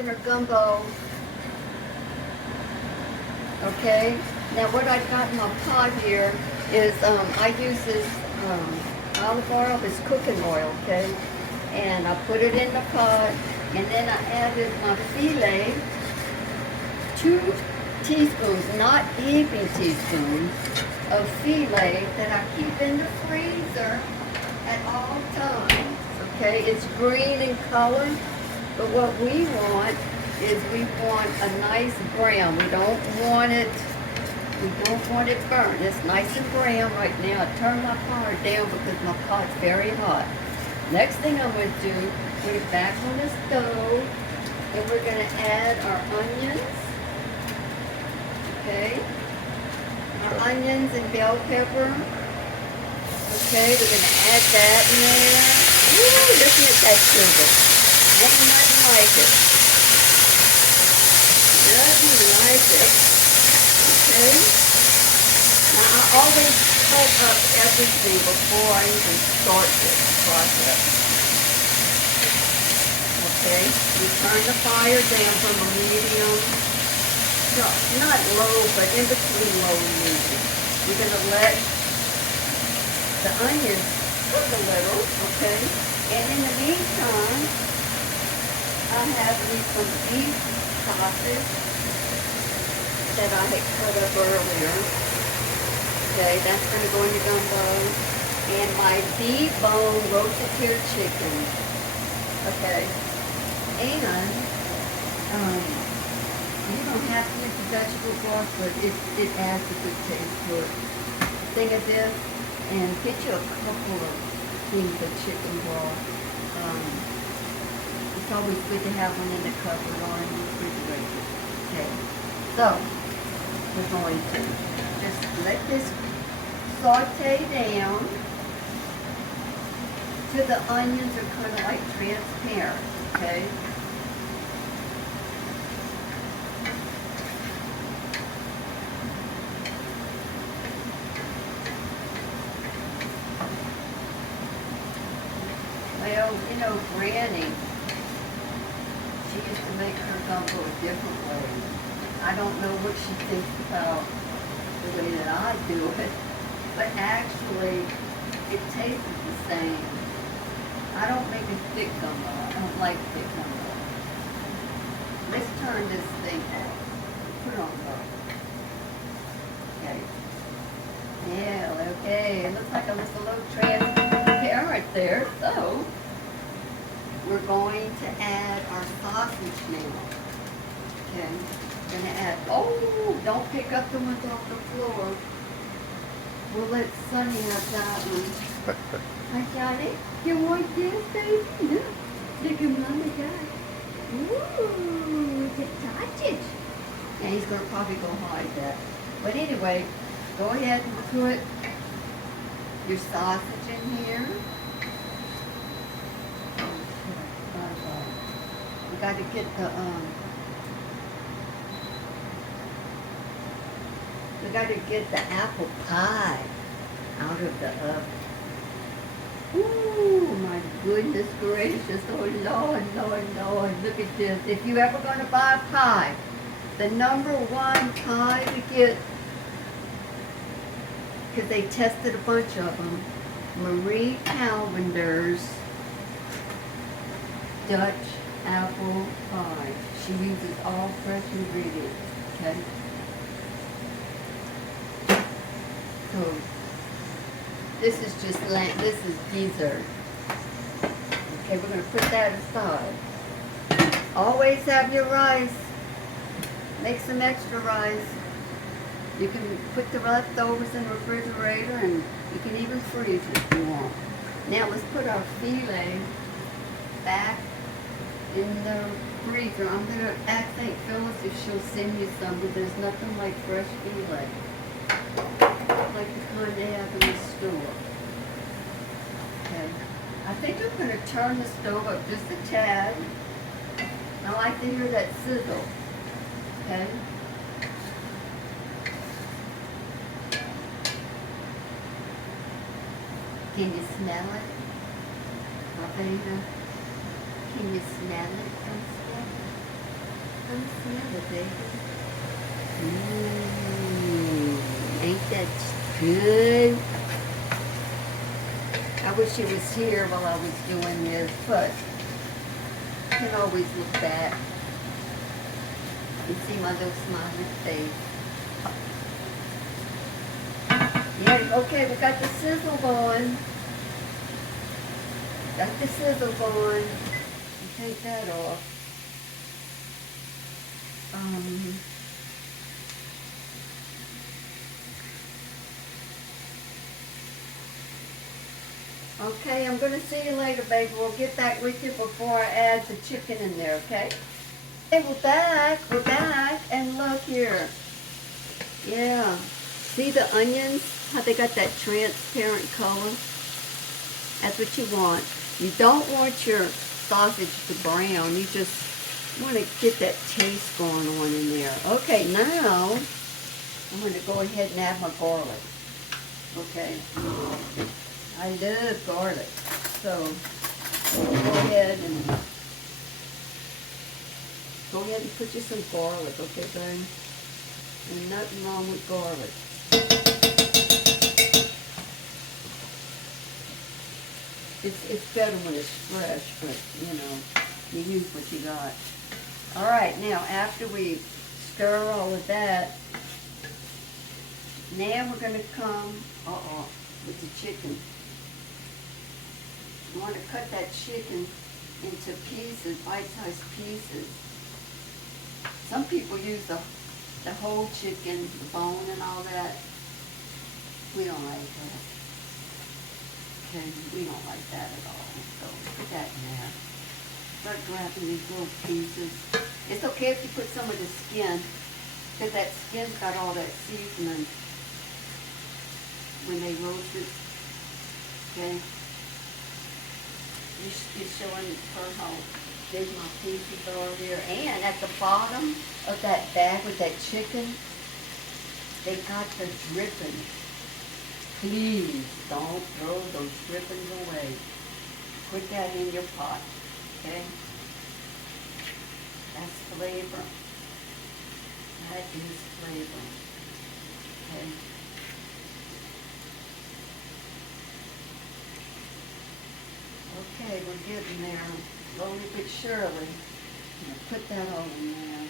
chicken or gumbo. Okay, now what I've got in my pot here is I use this olive oil, this cooking oil, okay? And I put it in the pot, and then I added my filet, 2 teaspoons, not heaping teaspoons, of filet that I keep in the freezer at all times, okay? It's green in color, but what we want is we want a nice brown. We don't want it burnt. It's nice and brown right now. I turn my pot down because my pot's very hot. Next thing I'm going to do, put it back on the stove, and we're going to add our onions. Okay? Our onions and bell pepper. Okay, we're going to add that in there. Ooh, listen at that sugar. Ain't nothing like it. Nothing like it. Okay? Now I always salt up everything before I even start this process. Okay? We turn the fire down from a medium, no, not low, but in between low and medium. We're going to let the onions cook a little, okay? And in the meantime, I have me some beef sausage that I had cut up earlier. Okay, that's going to go in the gumbo. And my deboned roasted here chicken. Okay. And you don't have to use the vegetable broth, but it adds a good taste to it. Thing of this, and get you a couple of things of chicken broth. It's always good to have one in the cupboard or in the refrigerator. Okay. So, we're going to just let this saute down till the onions are kind of like transparent, okay? Well, you know, Granny, she used to make her gumbo a different way. I don't know what she thinks about the way that I do it, but actually, it tastes the same. I don't make a thick gumbo. I don't like thick gumbo. Let's turn this thing off. Put it on low. Okay. Yeah, okay. It looks like a little transparent there. So, we're going to add our sausage now. Okay. Gonna add, oh, don't pick up the ones off the floor. We'll let Sonny have that one. Hi, Johnny. You want this, baby? Look. Look at Mama got it. Ooh, you can touch it. Yeah, he's gonna probably go hide that. But anyway, go ahead and put your sausage in here. We gotta get the, we got to get the apple pie out of the oven. Ooh, my goodness gracious. Oh, Lord, Lord, Lord. Look at this. If you're ever going to buy a pie, the #1 pie to get, because they tested a bunch of them, Marie Callender's Dutch apple pie. She uses all fresh ingredients, okay? So, this is just this is dessert. Okay, we're going to put that aside. Always have your rice. Make some extra rice. You can put the leftovers in the refrigerator, and you can even freeze it if you want. Now let's put our filet back in the freezer. I'm going to ask St. Phyllis if she'll send me some, but there's nothing like fresh filet. Like the kind they have in the store. Okay. I think I'm going to turn the stove up just a tad. I like to hear that sizzle. Okay. Can you smell it? Can you smell it? Smell it, baby. Ain't that good? I wish he was here while I was doing this, but you can always look back and see my little smiling face. Yeah, okay, we got the sizzle going. Got the sizzle going. Take that off. Okay, I'm going to see you later, baby. We'll get back with you before I add the chicken in there, okay? Hey, we're back, and look here. Yeah, see the onions, how they got that transparent color? That's what you want. You don't want your sausage to brown, you just want to get that taste going on in there. Okay, now, I'm going to go ahead and add my garlic, okay? I love garlic, so go ahead and put you some garlic, okay, babe? There's nothing wrong with garlic. It's better when it's fresh, but you know, you use what you got. All right, now after we stir all of that, now we're going to come with the chicken. You want to cut that chicken into pieces, bite-sized pieces. Some people use the whole chicken, the bone and all that. We don't like that. Okay, we don't like that at all. So put that in there. Start grabbing these little pieces. It's okay if you put some of the skin, because that skin's got all that seasoning when they roast it. Okay. You're showing her how big my pieces are here. And at the bottom of that bag with that chicken, they got the drippings. Please don't throw those drippings away. Put that in your pot, okay? That's flavor. That is flavor, okay? Okay, we're getting there, slowly but surely. Put that all in there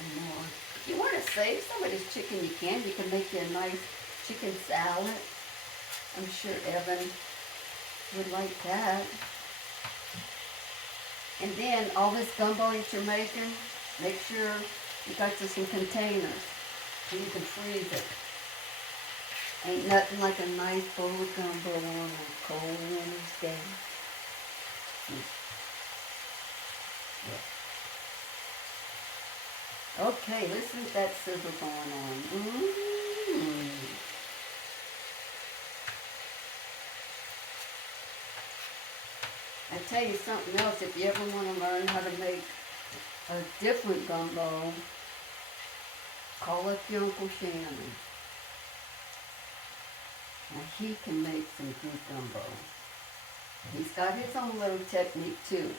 and more. If you want to save some of this chicken, you can. You can make you a nice chicken salad. I'm sure Evan would like that. And then all this gumbo that you're making, make sure you got you some containers so you can freeze it. Ain't nothing like a nice bowl of gumbo on a cold winter's day. Yeah. Okay, listen to that sizzle going on. I tell you something else, if you ever want to learn how to make a different gumbo, call up your Uncle Shannon. Now he can make some good gumbo. He's got his own little technique too.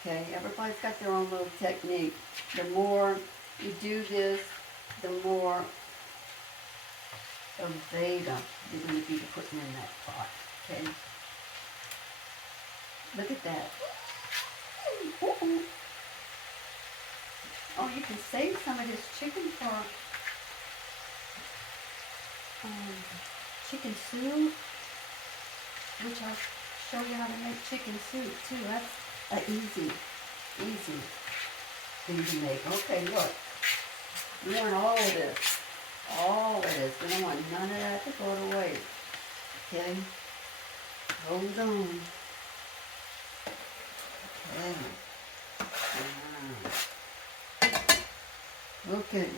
Okay, everybody's got their own little technique. The more you do this, the more of Veda you're going to be putting in that pot. Okay? Look at that. Uh-oh. Oh, you can save some of this chicken for chicken soup, which I'll show you how to make chicken soup too. That's an easy thing to make. Okay, look. We want all of this. All of this. We don't want none of that to go to waste. Okay? Hold on. Okay.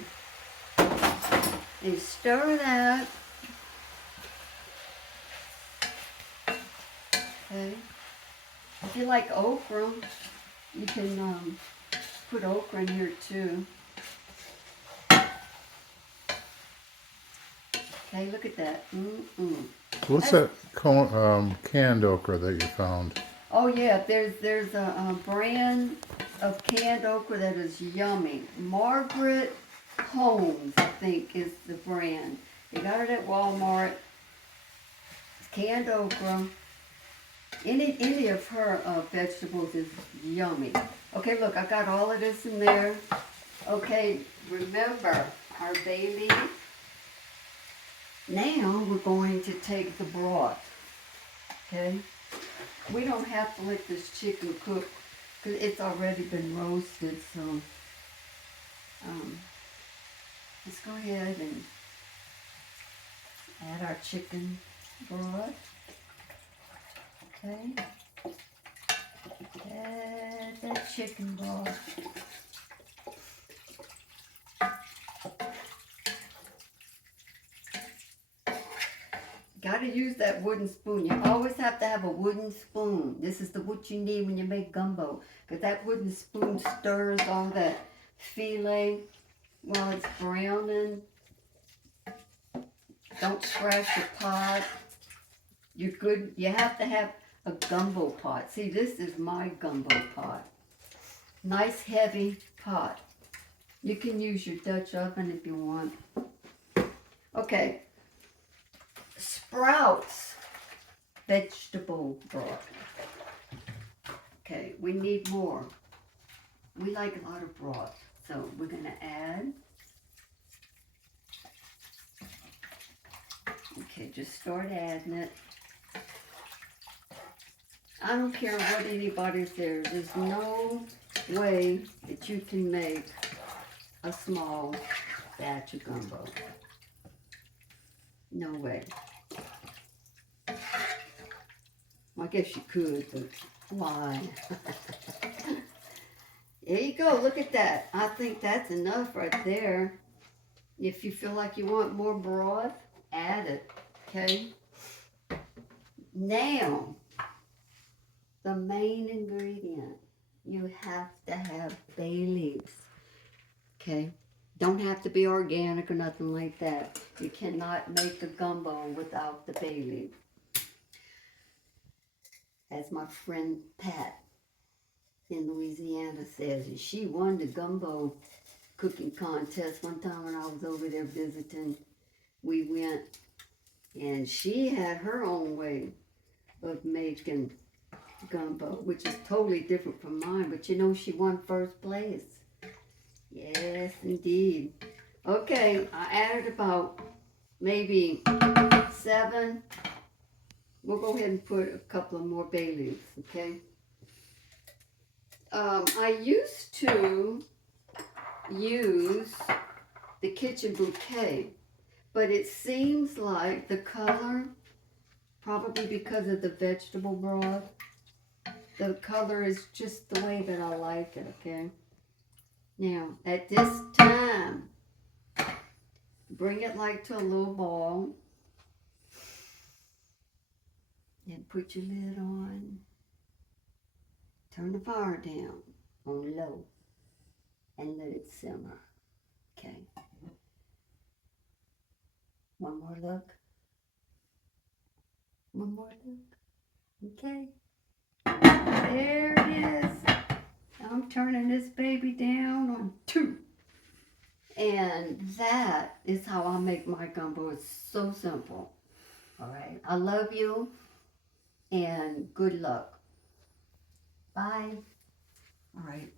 You stir that. Okay. If you like okra, you can put okra in here too. Okay, look at that. What's that canned okra that you found? Oh yeah, there's a brand of canned okra that is yummy. Margaret Holmes, I think, is the brand. You got it at Walmart. It's canned okra. Any of her vegetables is yummy. Okay, look, I got all of this in there. Okay, remember our bay leaf. Now we're going to take the broth. Okay, we don't have to let this chicken cook because it's already been roasted. So let's go ahead and add our chicken broth. Okay, add that chicken broth. Gotta use that wooden spoon. You always have to have a wooden spoon. This is what you need when you make gumbo. Because that wooden spoon stirs all that filet while it's browning. Don't scratch your pot. You're good. You have to have a gumbo pot. See, this is my gumbo pot. Nice heavy pot. You can use your Dutch oven if you want. Okay. Sprouts vegetable broth. Okay, we need more. We like a lot of broth, so we're gonna add. Okay, just start adding it. I don't care what anybody says. There's no way that you can make a small batch of gumbo. No way. Well, I guess you could, but why? There you go. Look at that. I think that's enough right there. If you feel like you want more broth, add it. Okay? Now, the main ingredient. You have to have bay leaves. Okay? Don't have to be organic or nothing like that. You cannot make a gumbo without the bay leaf. As my friend Pat in Louisiana says, she won the gumbo cooking contest one time when I was over there visiting. We went and she had her own way of making gumbo, which is totally different from mine, but you know she won first place. Yes, indeed. Okay, I added about maybe 7. We'll go ahead and put a couple of more bay leaves, okay? I used to use the kitchen bouquet, but it seems like the color, probably because of the vegetable broth, the color is just the way that I like it, okay? Now, at this time, bring it like to a little ball. And put your lid on. Turn the fire down on low and let it simmer. Okay. One more look. One more look. Okay. There it is. I'm turning this baby down on 2. And that is how I make my gumbo. It's so simple. All right. I love you and good luck. Bye. All right.